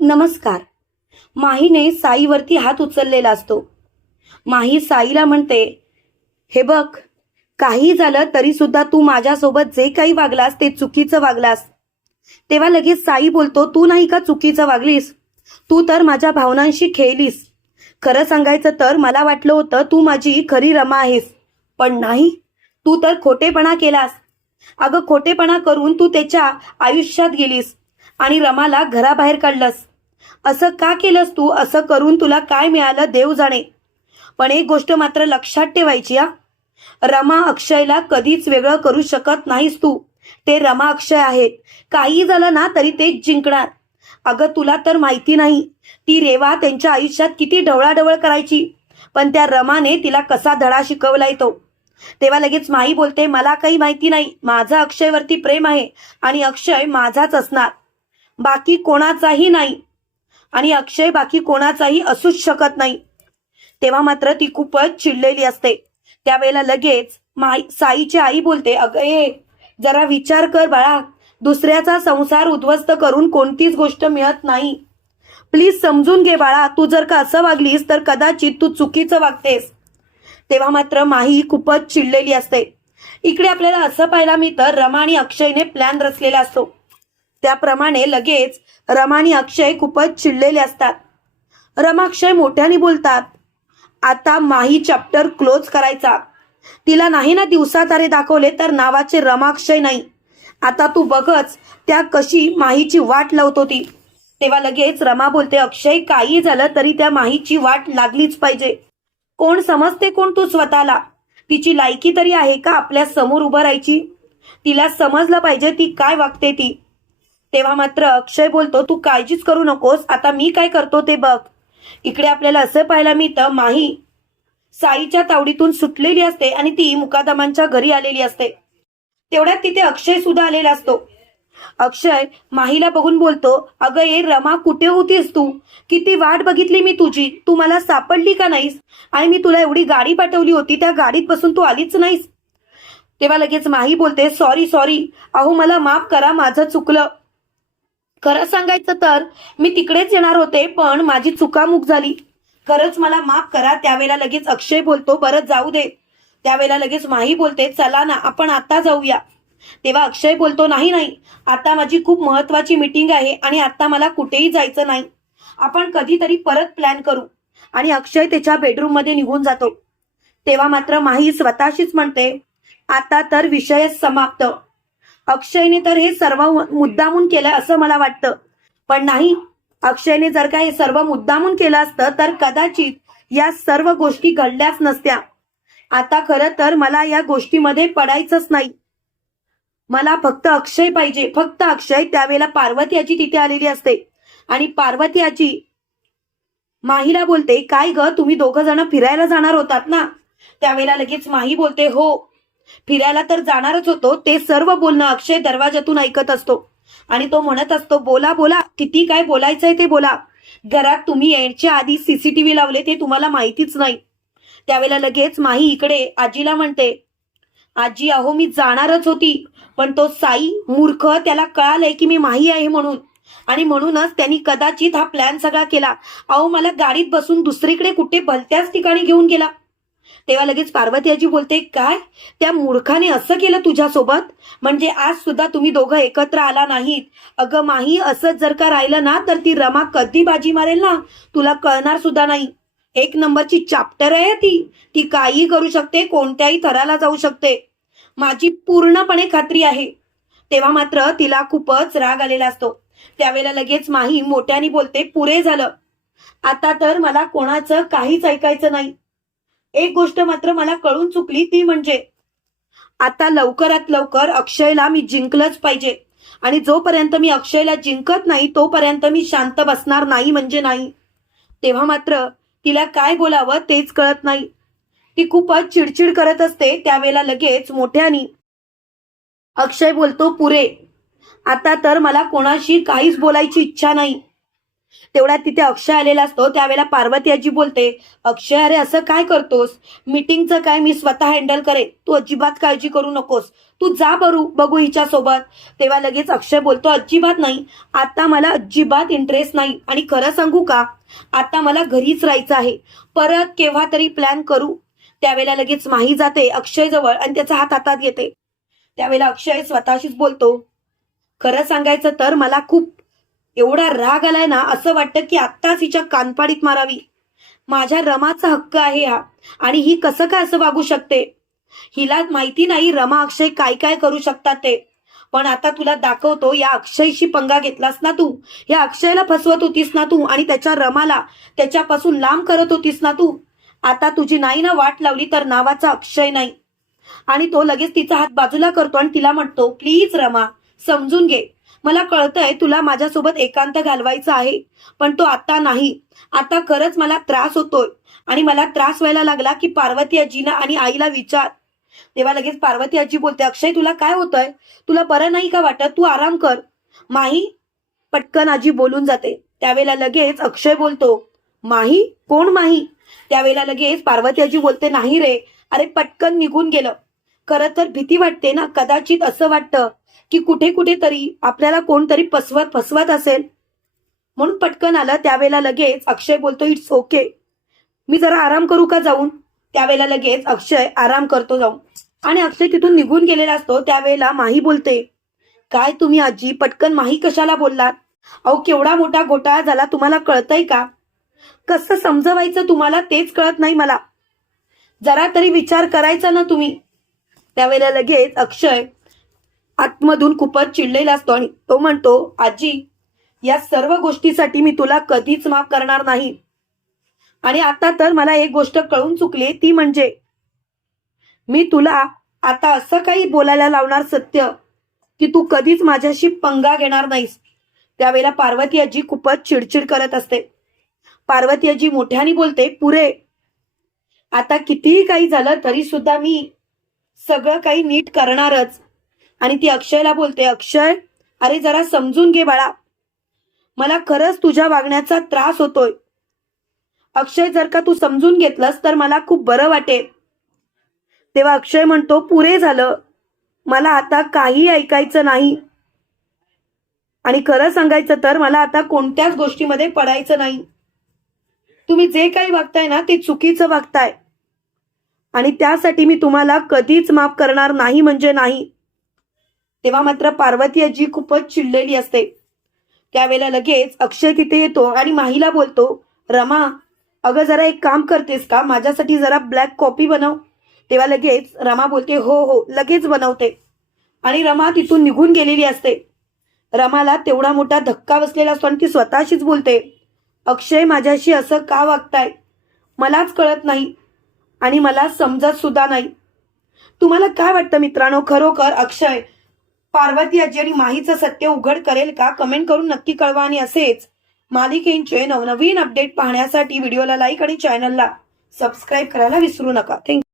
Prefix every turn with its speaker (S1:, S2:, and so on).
S1: नमस्कार. माहीने साईवरती हात उचललेला असतो. माही साईला म्हणते हे बघ काही झालं तरी सुद्धा तू माझ्यासोबत जे काही वागलास ते चुकीचं वागलास. तेव्हा लगेच साई बोलतो तू नाही का चुकीचं वागलीस? तू तर माझ्या भावनांशी खेळलीस. खरं सांगायचं तर मला वाटलं होतं तू माझी खरी रमा आहेस. पण नाही तू तर खोटेपणा केलास. अगं खोटेपणा करून तू त्याच्या आयुष्यात गेलीस आणि रमाला घराबाहेर काढलंस. असं का केलंस तू? असं करून तुला काय मिळालं? देव जाणे. पण एक गोष्ट मात्र लक्षात ठेवायची या रमा अक्षयला कधीच वेगळं करू शकत नाहीस तू. ते रमा अक्षय आहेत. काही झालं ना तरी तेच जिंकणार. अगं तुला तर माहिती नाही. ती रेवा त्यांच्या आयुष्यात किती ढवळाढवळ करायची. पण त्या रमाने तिला कसा धडा शिकवलाय तो. तेव्हा लगेच माई बोलते मला काही माहिती नाही. माझा अक्षयवरती प्रेम आहे आणि अक्षय माझाच असणार. बाकी कोणाचाही नाही. आणि अक्षय बाकी कोणाचाही असूच शकत नाही. तेव्हा मात्र ती खूपच चिडलेली असते. त्यावेळेला लगेच साईची आई बोलते अगं ए जरा विचार कर बाळा. दुसऱ्याचा संसार उद्ध्वस्त करून कोणतीच गोष्ट मिळत नाही. प्लीज समजून घे बाळा तू जर का असं वागलीस तर कदाचित तू चुकीचं वागतेस. तेव्हा मात्र माही खूपच चिडलेली असते. इकडे आपल्याला असं पाहायला मिळतं रमा आणि अक्षयने प्लॅन रचलेला असतो. त्याप्रमाणे लगेच रमा आणि अक्षय खूपच चिडलेले असतात. रमा अक्षय मोठ्याने बोलतात आता माही चॅप्टर क्लोज करायचा. तिला नाही ना दिवसातारे दाखवले तर नावाचे रमाक्षय नाही. आता तू बघच त्या कशी माहीची वाट लावतो ती तेव्हा लगेच रमा बोलते अक्षय काही झालं तरी त्या माहीची वाट लागलीच पाहिजे. कोण समजते कोण तू स्वतःला? तिची लायकी तरी आहे का आपल्यासमोर उभं राहायची? तिला समजलं पाहिजे ती काय वागते ती. तेव्हा मात्र अक्षय बोलतो तू काळजीच करू नकोस आता मी काय करतो ते बघ. इकडे आपल्याला असं पाहायला मिळतं माही साईच्या तावडीतून सुटलेली असते आणि ती मुकादमांच्या घरी आलेली असते. तेवढ्यात तिथे अक्षय सुद्धा आलेला असतो. अक्षय माहीला बघून बोलतो अगं ये रमा कुठे होतीस तू? किती वाट बघितली मी तुझी. तू मला सापडली का नाहीस? आणि मी तुला एवढी गाडी पाठवली होती त्या गाडीत बसून तू आलीच नाहीस. तेव्हा लगेच माही बोलते सॉरी सॉरी. अहो मला माफ करा माझं चुकलं. खरं सांगायचं तर मी तिकडेच येणार होते पण माझी चुकामुक झाली. खरंच मला माफ करा त्यावेळेला लगेच अक्षय बोलतो बरं जाऊ दे. त्यावेळेला लगेच माही बोलते चला ना आपण आता जाऊया. तेव्हा अक्षय बोलतो नाही नाही आता माझी खूप महत्वाची मीटिंग आहे आणि आता मला कुठेही जायचं नाही. आपण कधीतरी परत प्लॅन करू. आणि अक्षय त्याच्या बेडरूममध्ये निघून जातो. तेव्हा मात्र माही स्वतःशीच म्हणते आता तर विषय समाप्त. अक्षयने तर हे सर्व मुद्दामून केलं असं मला वाटतं. पण नाही अक्षयने जर का हे सर्व मुद्दामून केलं असतं तर कदाचित या सर्व गोष्टी घडल्याच नसत्या. आता खरं तर मला या गोष्टीमध्ये पडायचंच नाही. मला फक्त अक्षय पाहिजे फक्त अक्षय त्यावेळेला पार्वती आजी तिथे आलेली असते. आणि पार्वती आजी माहीला बोलते काय ग तुम्ही दोघं जण फिरायला जाणार होतात ना? त्यावेळेला लगेच माही बोलते हो फिरायला तर जाणारच होतो ते सर्व बोलणं अक्षय दरवाजातून ऐकत असतो. आणि तो म्हणत असतो बोला बोला किती काय बोलायचंय ते बोला. घरात तुम्ही यायच्या आधी सीसीटीव्ही लावले ते तुम्हाला माहितीच नाही. त्यावेळेला लगेच माही इकडे आजीला म्हणते आजी अहो मी जाणारच होती पण तो साई मूर्ख त्याला कळालंय की मी माही आहे म्हणून. आणि म्हणूनच त्यांनी कदाचित हा प्लॅन सगळा केला. अहो मला गाडीत बसून दुसरीकडे कुठे भलत्याच ठिकाणी घेऊन गेला. तेव्हा लगेच पार्वती आजी बोलते काय? त्या मूर्खाने असं केलं तुझ्यासोबत? म्हणजे आज सुद्धा तुम्ही दोघं एकत्र आला नाहीत. अगं माही असंच जर का राहिलं ना तर ती रमा कधी बाजी मारेल ना? तुला कळणार सुद्धा नाही. एक नंबरची चॅप्टर आहे ती. ती काही करू शकते कोणत्याही थराला जाऊ शकते. माझी पूर्णपणे खात्री आहे. तेव्हा मात्र तिला खूपच राग आलेला असतो. त्यावेळेला लगेच माही मोठ्याने बोलते पुरे झालं. आता तर मला कोणाचं काहीच ऐकायचं नाही. एक गोष्ट मात्र मला कळून चुकली ती म्हणजे आता लवकरात लवकर अक्षयला मी जिंकलंच पाहिजे. आणि जोपर्यंत मी अक्षयला जिंकत नाही तोपर्यंत मी शांत बसणार नाही म्हणजे नाही. तेव्हा मात्र तिला काय बोलावं तेच कळत नाही. ती खूपच चिडचिड करत असते त्यावेळेला लगेच मोठ्यानी. अक्षय बोलतो पुरे आता तर मला कोणाशी काहीच बोलायची इच्छा नाही. तेवढ्यात तिथे अक्षय आलेला असतो. त्यावेळेला पार्वती आजी बोलते अक्षय अरे असं काय करतोस? मीटिंगचं काय मी स्वतः हँडल करेन? तू अजिबात काळजी करू नकोस. तू जा बरू बघू हिच्या सोबत तेव्हा लगेच अक्षय बोलतो अजिबात नाही. आता मला अजिबात इंटरेस्ट नाही. आणि खरं सांगू का? आता मला घरीच राहायचं आहे. परत केव्हा तरी प्लॅन करू. त्यावेळेला लगेच माही जाते अक्षय जवळ आणि त्याचा हात हातात घेते. त्यावेळेला अक्षय स्वतःशीच बोलतो खरं सांगायचं तर मला खूप एवढा राग आलाय ना असं वाटतं की आत्ताच हिच्या कानपाडीत मारावी. माझ्या रमाचा हक्क आहे हा. आणि ही कसं काय असं वागू शकते? हिला माहिती नाही रमा अक्षय काय काय करू शकतात ते. पण आता तुला दाखवतो या अक्षयशी पंगा घेतलास ना तू? या अक्षयला फसवत होतीस ना तू? आणि त्याच्या रमाला त्याच्यापासून लांब करत होतीस ना तू? आता तुझी नाही ना वाट लावली तर नावाचा अक्षय नाही. आणि तो लगेच तिचा हात बाजूला करतो आणि तिला म्हणतो प्लीज रमा समजून घे. मला कळतंय तुला माझ्यासोबत एकांत घालवायचं आहे पण तो आता नाही. आता खरंच मला त्रास होतोय आणि मला त्रास व्हायला लागला की पार्वती आजीना आणि आईला विचार. तेव्हा लगेच पार्वती आजी बोलते अक्षय तुला काय होतंय? तुला बरं नाही का वाटत? तू आराम कर. माही पटकन आजी बोलून जाते. त्यावेळेला लगेच अक्षय बोलतो माही कोण माही? त्यावेळेला लगेच पार्वती आजी बोलते नाही रे. अरे पटकन निघून गेलं. खरं तर भीती वाटते ना कदाचित असं वाटतं की कुठे कुठेतरी आपल्याला कोणतरी फसवत फसवत असेल. म्हणून पटकन आलं त्यावेळेला लगेच अक्षय बोलतो इट्स ओके मी जरा आराम करू का जाऊन? त्यावेळेला लगेच अक्षय आराम करतो जाऊन. आणि अक्षय तिथून निघून गेलेला असतो त्यावेळेला माही बोलते काय तुम्ही आजी पटकन माही कशाला बोललात? अहो केवढा मोठा घोटाळा झाला तुम्हाला कळतंय का? कसं समजवायचं तुम्हाला तेच कळत नाही मला. जरा तरी विचार करायचा ना तुम्ही. त्यावेळेला लगेच अक्षय आतमधून खूपच चिडलेला असतो आणि तो म्हणतो आजी या सर्व गोष्टीसाठी मी तुला कधीच माफ करणार नाही. आणि आता तर मला एक गोष्ट कळून चुकली ती म्हणजे मी तुला आता असं काही बोलायला लावणार सत्य की तू कधीच माझ्याशी पंगा घेणार नाहीस. त्यावेळेला पार्वती आजी खूपच चिडचिड करत असते. पार्वती आजी मोठ्याने बोलते पुरे आता कितीही काही झालं तरी सुद्धा मी सगळं काही नीट करणारच. आणि ती अक्षयला बोलते अक्षय अरे जरा समजून घे बाळा. मला खरंच तुझ्या वागण्याचा त्रास होतोय. अक्षय जर का तू समजून घेतलंस तर मला खूप बरं वाटेल. तेव्हा अक्षय म्हणतो पुरे झालं. मला आता काही ऐकायचं नाही. आणि खरं सांगायचं तर मला आता कोणत्याच गोष्टीमध्ये पडायचं नाही. तुम्ही जे काही वागताय ना ते चुकीचं वागताय. आणि त्यासाठी मी तुम्हाला कधीच माफ करणार नाही म्हणजे नाही. तेव्हा मात्र पार्वती आजी खूपच चिडलेली असते. त्यावेळेला लगेच अक्षय तिथे येतो आणि माहीला बोलतो रमा अगं जरा एक काम करतेस का? माझ्यासाठी जरा ब्लॅक कॉपी बनव. तेव्हा लगेच रमा बोलते हो हो लगेच बनवते. आणि रमा तिथून निघून गेलेली असते. रमाला तेवढा मोठा धक्का बसलेला असतो आणि ती स्वतःशीच बोलते अक्षय माझ्याशी असं का वागताय? मलाच कळत नाही. आणि मला समजत सुद्धा नाही. तुम्हाला काय वाटतं मित्रांनो? खरोखर अक्षय पार्वती आजी आणि माहीचं सत्य उघड करेल का? कमेंट करून नक्की कळवा आणि असेच मालिकेंचे नवनवीन अपडेट पाहण्यासाठी व्हिडिओला लाईक आणि चॅनलला सबस्क्राईब करायला विसरू नका. थँक्यू